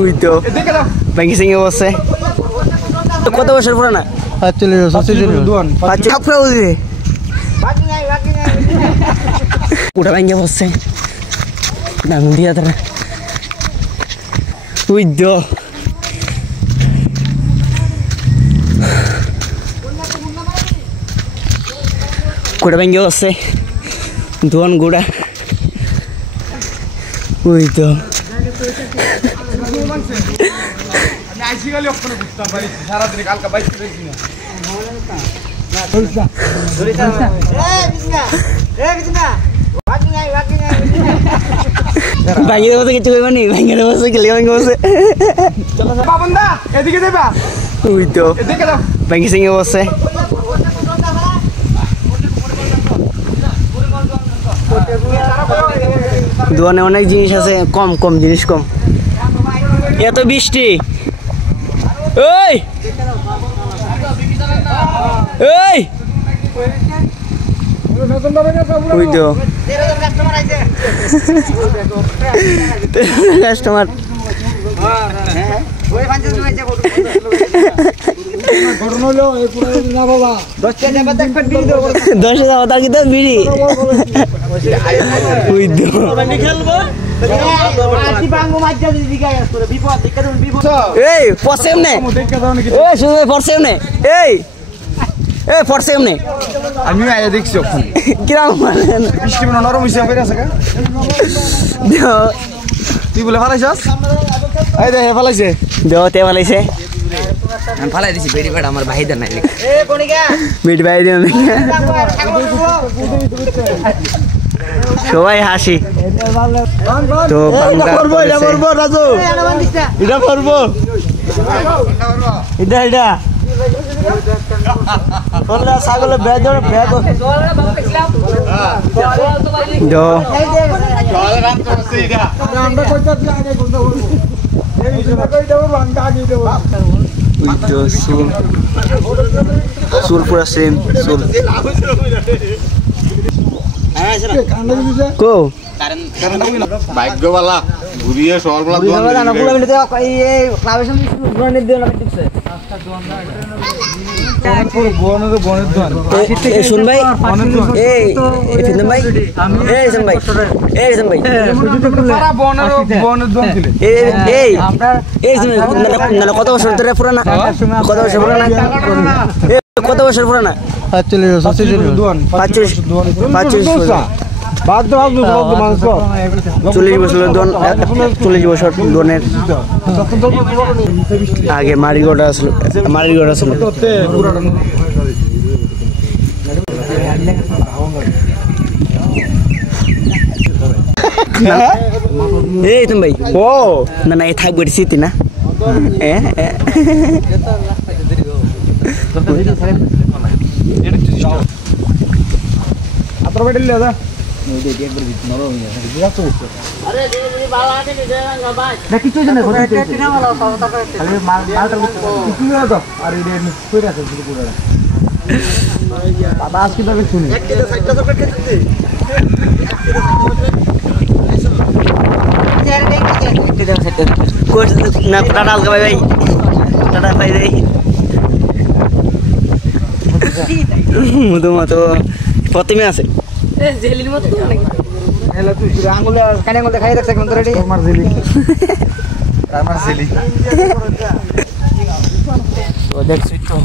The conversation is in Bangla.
ওই তো ব্যাংকি সিং বসে কত বছর পুরানা? 45 আচ্ছা পুরো বুঝি পুরা ব্যাংকে বসছে দাম দিয়া তারা ওই তো কোটা ব্যাংকে বসছে দোয়ান গুড়া ওই তো ভাঙিয়ে বসে কিছু কইবা নি ভাঙিয়ে বসে গেলে ভাঙিয়ে বসে এদিকে দেবা ওই তো ব্যাংকি সিং বসে দোকানে অনেক জিনিস আছে কম কম জিনিস কম এত বৃষ্টি ওই ওই ওই তো কাস্টমার বিড়ি এই পড়ছে এমনে ওই শুধু পড়ছে এমনে এই এই পড়ছে এমনে আমি আয়া দেখছি ওখানে কিরাম মানেন বৃষ্টি মনে নরম হইছে কইরা আছে তুই বলে ফালাইছস এই দে ফালাইছে দেও তে ফালাইছে আমি ফালাই দিছি বেড়ি বেড়া আমার ভাই দেন নাই এ কোনিকা বিট ভাই দেন সবাই হাসি তো বাংলা করব এটা করব রাজু এটা করব এটা এটা তোরা ছাগলে বেদর বেদ দো চল রাম করছি এটা আমরা কইতাছি আগে গুন্ডা এই বিষয়টা কই দেব বাংলা আগে দেব ওই তো সুর পুরা সেম সুর কো ভাগ্যবালা ঘুরিয়ে সরবলা দোন না পুরো মিনিটে এই প্রাইভেশন দোনের দিও না ঠিকছে বনের দোন এই শুন ভাই এই ফিন্দন ভাই এই শুন ভাই এই শুন ভাই সারা বনের দোন ছিল এই আমরা এই না কত বছর ধরে পুরানা কত বছর পুরানা কত বছর পুরানা 45 দোন 45 বাদ দাও মানুষ 40 বছর দোন 40 বছর দোনের আগে মারিগড়া আসলো এই তুমি ভাই ও না না এই থাক বেড়ছি না আতর বেডে লে যা अरे दे बाबा ने दे ना भाई না কিছু জানে টিনা वाला খালি মালটা কিছু না তো আরে রে কইরা আছে শুরু করে বাবা আজকে তবে শুনি 1 কিলো 60টা চকলেট খেতে ना टाटा का भाई टाटा भाई रे মতো প্রথমে আছে এ জেলির মতো নাকি এলা তুই আঙ্গুলে কানে আঙ্গুলে খাই রাখছ কেমন রেডি আমার জেলি তো দেখছিস তো